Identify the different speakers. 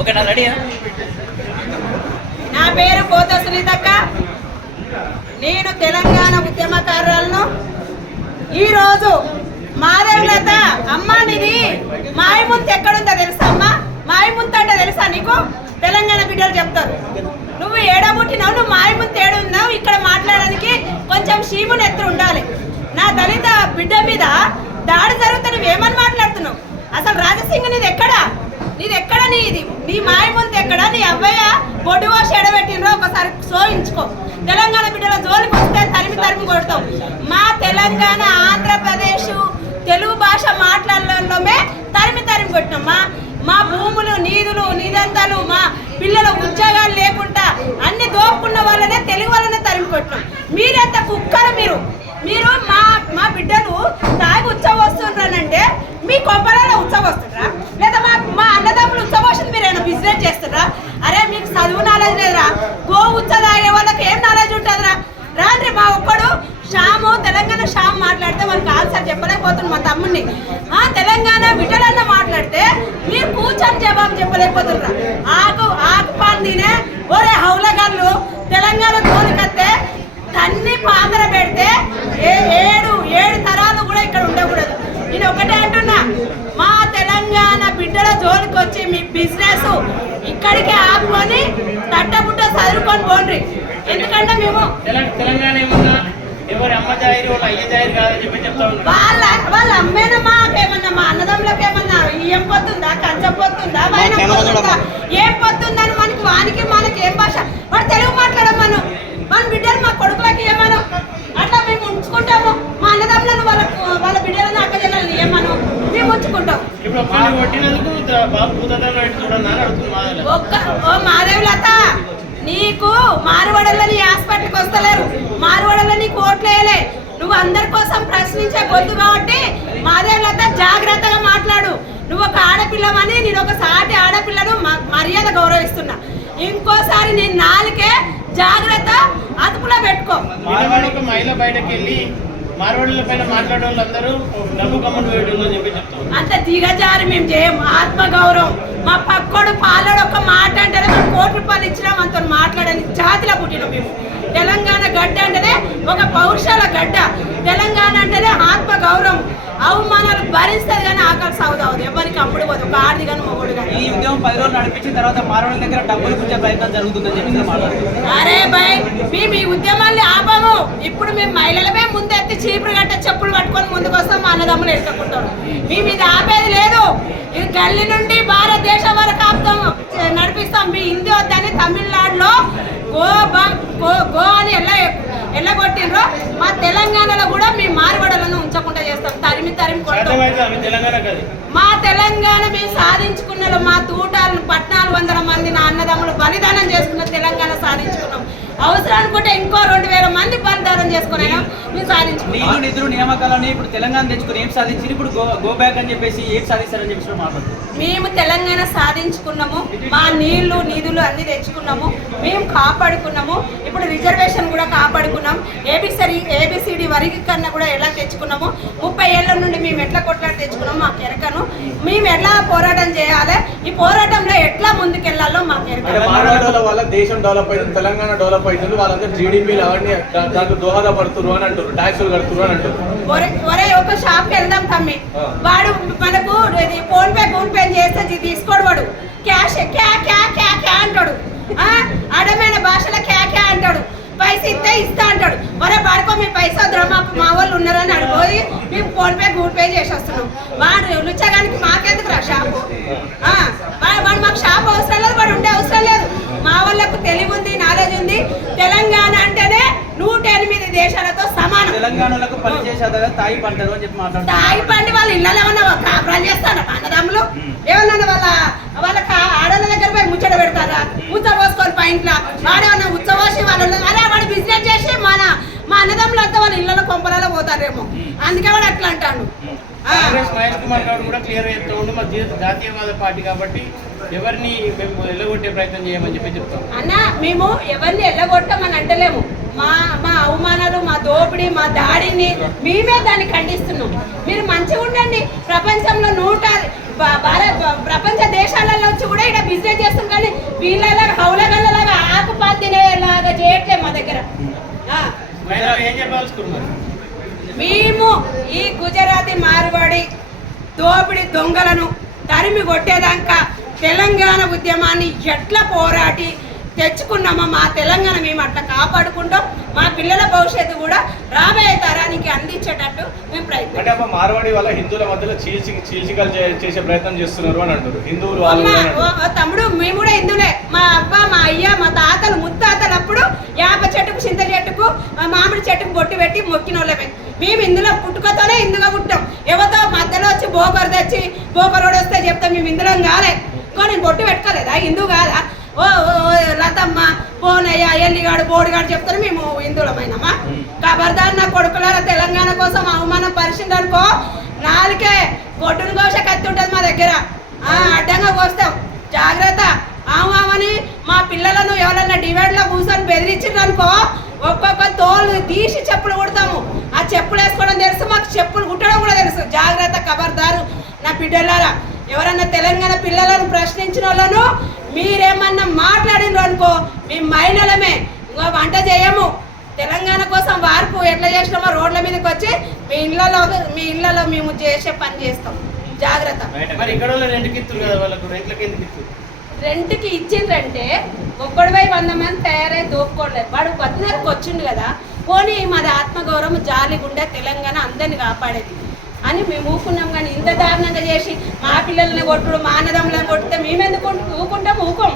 Speaker 1: ఓకేనా రెడీయా?
Speaker 2: నా పేరు కోత సునీతక్క. నేను తెలంగాణ ఉద్యమకారులను. ఈరోజు మాధవలత అమ్మ నీది మాయముంత ఎక్కడుందో తెలుసా అమ్మ? మాయముంత అంటే తెలుసా నీకు? తెలంగాణ బిడ్డలు చెప్తారు. నువ్వు ఏడబుట్టినావు నువ్వు మాయముంత ఏడున్నావు ఇక్కడ మాట్లాడడానికి కొంచెం షీముని ఎత్తు ఉండాలి. నా దళిత బిడ్డ మీద ఒక్కసారి సోయించుకో. తెలంగాణ బిడ్డల జోలికి వస్తే తరిమి తరిమి కొడతాం మా తెలంగాణ ఆంధ్రప్రదేశ్ తెలుగు భాష మాట్లాడడంలోమే తరిమి తరిమి కొట్టినాం. మా మా భూములు నీధులు నిదంతాలు మా పిల్లల ఉద్యోగాలు లేకుండా అన్ని దోపుకున్న వాళ్ళనే తెలుగు వాళ్ళనే తరిమి కొట్టినాం. మీరెంత కుక్కలు మీరు? మీరు మా మా బిడ్డలు తాగి ఉత్సవం ఉత్సవస్తుంటారంటే మీ కొంపలలో ఉత్సవస్తుండ్రా లేదా మా మా అన్నదమ్ములు ఉత్సవస్తుంది మీరు ఏమైనా బిజినెస్ చేస్తుండ్రా అరే మీకు చదువు నాలెడ్జ్ లేదురా గో ఉత్స తాగే వాళ్ళకి ఏం నాలెడ్జ్ ఉంటుందిరా రాండ్రి మా ఒక్కడు శ్యాము తెలంగాణ శ్యామ్ మాట్లాడితే మనకు ఆన్సర్ చెప్పలేకపోతుంది మా తమ్ముడిని ఆ తెలంగాణ విటలన్న మాట్లాడితే మీరు కూర్చొని జవాబు చెప్పలేకపోతున్నారు. ఆకు ఆకు పందినే ఒరే హౌలగాళ్ళు తెలంగాణ తోలికత్తే తన్ని పాత్ర పెడితే ఏ ఏడు ఏడు తరాలు కూడా ఇక్కడ ఉండకూడదు. నేను ఒకటే అంటున్నా మా తెలంగాణ బిడ్డల జోలికి వచ్చి మీ బిజినెస్ ఇక్కడికే ఆపుకొని తట్టబుట్ట చదువుకొని పోండి ఎందుకంటే మేము
Speaker 3: తెలంగాణ ఎవరి అమ్మ జాయిరి వాళ్ళ అయ్య జాయిరి కాదని చెప్పి చెప్తా
Speaker 2: వాళ్ళ వాళ్ళ అమ్మేనా మాకేమన్నా మా అన్నదమ్ములకు ఏమన్నా ఏం పొత్తుందా? కంచం పొత్తుందా? వైన పొత్తుందా? ఏం పొత్తుందని మనకి వానికి మనకి ఏం భాష? వాడు తెలుగు మాట్లాడమను. మన బిడ్డలు మా కొడుకులకి ఏమను? అట్లా మేము ఉంచుకుంటాము. మా అన్నదమ్ములను వాళ్ళ వాళ్ళ బిడ్డలను అక్క చెల్లెలను ఏమను? మేము ఉంచుకుంటాం.
Speaker 3: ఇప్పుడు కొట్టినందుకు బాబు
Speaker 2: మాధవి లత నీకు మారువడల్లో నీ హాస్పిటల్కి వస్తలేరు. మారువడల్లో నీకు ఓట్లేయలే నువ్వు అందరి కోసం ప్రశ్నించే గొంతు కాబట్టి మాధవి లత జాగ్రత్తగా మాట్లాడు. నువ్వు ఒక ఆడపిల్లవని నేను ఒక సాటి ఆడపిల్లను మర్యాద గౌరవిస్తున్నా. ఇంకోసారి నేను నాలుకే జాగ్రత్త అదుపులో పెట్టుకో.
Speaker 3: నిన్న ఒక మహిళ బయటకు వెళ్ళి మార్వాడీల పైన మాట్లాడే వాళ్ళందరూ డబ్బు కమ్మలు వేయడం అని చెప్పి చెప్తాం
Speaker 2: అంత దిగజారి మేము చేయం. ఆత్మ గౌరవం మా పక్కోడు పాలోడు ఒక మాట మేము కోటి రూపాయలు ఇచ్చినా మనతో భరిస్తుంది కానీ ఆకలి సాగుతావు ఎవరికి అప్పుడు పోదు. ఒక ఆడిది కానీ మొగుడు కానీ.
Speaker 1: ఈ ఉద్యమం పది రోజులు నడిపించిన తర్వాత మారవడం దగ్గర డబ్బులు పుంచే ప్రయత్నం జరుగుతుందని చెప్పి
Speaker 2: అరే భయ్ మేము ఈ ఉద్యమాన్ని ఆపము. ఇప్పుడు మేము మహిళలమే ముందెత్తి చీపురు గట్ట చెప్పులు పట్టుకొని ముందుకు వస్తాం మా అన్నదమ్ములు ఎట్టుకుంటారు మేము ఇది ఆపేది లేదు. ఇది గల్లి నుండి భారతదేశం వరకు ఆపుతాం నడిపిస్తాం. మీ హిందీ వద్దని తమిళనాడులో గో బా- గో గో అని ఎలా ఎల్లగొట్టిండ్రో మా తెలంగాణలో కూడా మీ మారుబడులను ఉంచకుండా చేస్తాం. తరిమి తరిమి కొడతాం. మా తెలంగాణ మేము సాధించుకున్న మా తూటాలను పద్నాలుగు వందల మంది నా అన్నదమ్ములు బలిదానం చేసుకున్న తెలంగాణ సాధించుకున్నాం. అవసరం అనుకుంటే ఇంకో రెండు వేల మంది బలిదానం చేసుకున్నాం మేము సాధించుకున్నాం
Speaker 1: నిధులు నియామకాలని ఇప్పుడు తెలంగాణ తెచ్చుకుని ఏం సాధించి ఇప్పుడు గో గో బ్యాక్ అని చెప్పేసి ఏం సాధిస్తారని చెప్పి
Speaker 2: మేము తెలంగాణ సాధించుకున్నాము. మా నీళ్ళు నిధులు అన్ని తెచ్చుకున్నాము. మేము కాపాడుకున్నాము. ఇప్పుడు రిజర్వేషన్ కూడా కాపాడుకున్నాం. ఏబిసిడి ఏబిసిడి వరకు కన్నా కూడా ఎలా తెచ్చుకున్నాము? ముప్పై ఏళ్ళ నుండి మేము ఎట్లా కొట్లాడి తెచ్చుకున్నాము? మాకు ఎరకను. మేము ఎలా పోరాటం చేయాలి? ఈ పోరాటంలో ఎట్లా ముందుకెళ్ళాలో మాకు ఎరకను.
Speaker 4: దేశం డెవలప్ అవుతుంది తెలంగాణ డెవలప్ అవుతుంది వాళ్ళందరూ జీడిపీలు అవన్నీ దాంట్లో దోహదపడుతున్నారు అని అంటారు ట్యాక్సులు కడుతున్నారు అని అంటారు
Speaker 2: ఒరే ఒక షాప్కి వెళ్దాం తమ్మి. వాడు మనకు ఫోన్ పే గూగుల్ పే చేస్తే తీసుకోడు వాడు. క్యాష్ క్యా క్యా క్యా క్యా అంటాడు. ఆ, అడమైన భాషలో క్యా క్యా అంటాడు. పైసా ఇస్తే ఇస్తా అంటాడు. ఒరే వాడుకో మీ పైసా వద్దురా మాకు మా వాళ్ళు ఉన్నారని అడిపోయి మేము ఫోన్ పే గూగుల్ పే చేసి వస్తున్నాం వాడు లుచ్చగానికి మాకెందుకు రా షాపు వాడు మాకు షాప్ అవసరం లేదు వాడు ఉండే అవసరం లేదు మా వాళ్ళకు తెలివి ఉంది నాలెడ్జ్ ఉంది తెలంగాణ అంటేనే నూట ఎనిమిది దేశాలతో సమానం
Speaker 1: తెలంగాణలకు పని చేసేదా తాయి పంటారు అని చెప్పి మాట్లాడుతున్నారు.
Speaker 2: తాగి పండి వాళ్ళ ఇళ్ళలో ఏమన్నా కాపురాలు చేస్తారా? అన్నదమ్ములు? ఏమన్నా వాళ్ళ వాళ్ళ కా- ఆడోళ్ళ దగ్గర పోయి ముచ్చట పెడతారా? ముచ్చ పోసుకొని పైంట్లో వాడేమన్నా ఉచ్చపోసి వాళ్ళ అరే వాడు బిజినెస్ చేసి మన మా అన్నదమ్ములు అంతా వాళ్ళ ఇళ్ళలో కొంపలలో పోతారేమో. అందుకే వాడు అట్లా అంటాడు. ఆ.
Speaker 3: కాంగ్రెస్ మహేష్ కుమార్ గౌడ్ కూడా క్లియర్ చేస్తూ ఉండి మా జాతీయవాద పార్టీ కాబట్టి ఎవరిని మేము వెళ్ళగొట్టే ప్రయత్నం చేయమని చెప్పి చెప్తాం.
Speaker 2: అన్న మేము ఎవరిని ఎల్లగొట్టమని అంటలేము. మా మా అవమానాలు మా దోపిడీ మా దాడిని మేమే దాన్ని ఖండిస్తున్నాం. మీరు మంచిగా ఉండండి. ప్రపంచంలో నూట భారత్ ప్రపంచ దేశాలలో వచ్చి కూడా ఇక్కడ బిజినెస్ చేస్తాం కానీ వీళ్ళలాగా హౌలగల్లలాగా ఆకుపాలు తినేలాగా చేయట్లేదు మా దగ్గర. మేము ఈ గుజరాతీ మార్వాడి దోపిడి దొంగలను తరిమి కొట్టేదాకా తెలంగాణ ఉద్యమాన్ని ఎట్లా పోరాటి తెచ్చుకున్నామో? మా తెలంగాణ మేము అట్లా కాపాడుకుంటాం. మా పిల్లల భవిష్యత్తు కూడా రాబోయే తరానికి అందించేటట్టు మేము ప్రయత్నం
Speaker 4: అంటే మార్వాడి వల్ల హిందువుల మధ్యలో చీల్చి చీల్చికలు చేసే ప్రయత్నం చేస్తున్నారు అని అంటారు హిందువులు
Speaker 2: తమ్ముడు మేము కూడా ఇందులే మా అవ్వ మా అయ్య మా తాతలు ముత్తాతలు అప్పుడు యాప చెట్టుకు చింత చెట్టుకు మామిడి చెట్టుకు బొట్టు పెట్టి మొక్కిన వాళ్ళమే మేము ఇందులో పుట్టుకతోనే ఇందుగా పుట్టాం. ఎవరితో మధ్యలో వచ్చి బోకరు తెచ్చి బోకరోడు వస్తే చెప్తాం మేము ఇందులో కాలే. ఇంకో నేను బొట్టు పెట్టుకోలేదా? హిందూ కాదా? ఓ పోనయ్య ఎల్లిగాడు బోడిగాడు చెప్తారు మేము హిందువులమైనమా? ఖబర్దార్ నా కొడుకులారా తెలంగాణ కోసం అవమానం పరిచిందనుకో నాలుకే గొడ్డును కోస కత్తి ఉంటుంది మా దగ్గర. అడ్డంగా కోస్తాం. జాగ్రత్త. ఆమామని మా పిల్లలను ఎవరన్నా డివైడ్లో కూర్చొని బెదిరించారు అనుకో ఒక్కొక్క తోలు తీసి చెప్పులు కుడతాము. ఆ చెప్పులు వేసుకోవడం తెలుసు మాకు చెప్పులు కుట్టడం కూడా తెలుసు. జాగ్రత్త ఖబర్దారు నా బిడ్డలారా ఎవరన్నా తెలంగాణ పిల్లలను ప్రశ్నించిన వాళ్ళను మీరేమన్నా మాట్లాడినారు అనుకో మేము మహిళలమే ఇంకో వంట చేయము. తెలంగాణ కోసం వార్పు ఎట్లా చేసినామో రోడ్ల మీదకి వచ్చి మీ ఇళ్ళలో మీ ఇళ్ళలో మేము చేసే పని చేస్తాం. జాగ్రత్త. రెంట్కి ఇచ్చిండ్రంటే ఒక్కడిపై వంద మంది తయారై దోపుకోలేదు వాడు బతినరకు వచ్చిండు కదా పోనీ మాది ఆత్మగౌరవం జాలి గుండె తెలంగాణ అందరిని కాపాడేది. అని మేము ఊకున్నాం కానీ ఇంత దారుణంగా చేసి మా పిల్లల్ని కొట్టుడు మా అన్నదమ్ములను కొట్టితే మేమెందుకు ఊకుంటాం? ఊకం.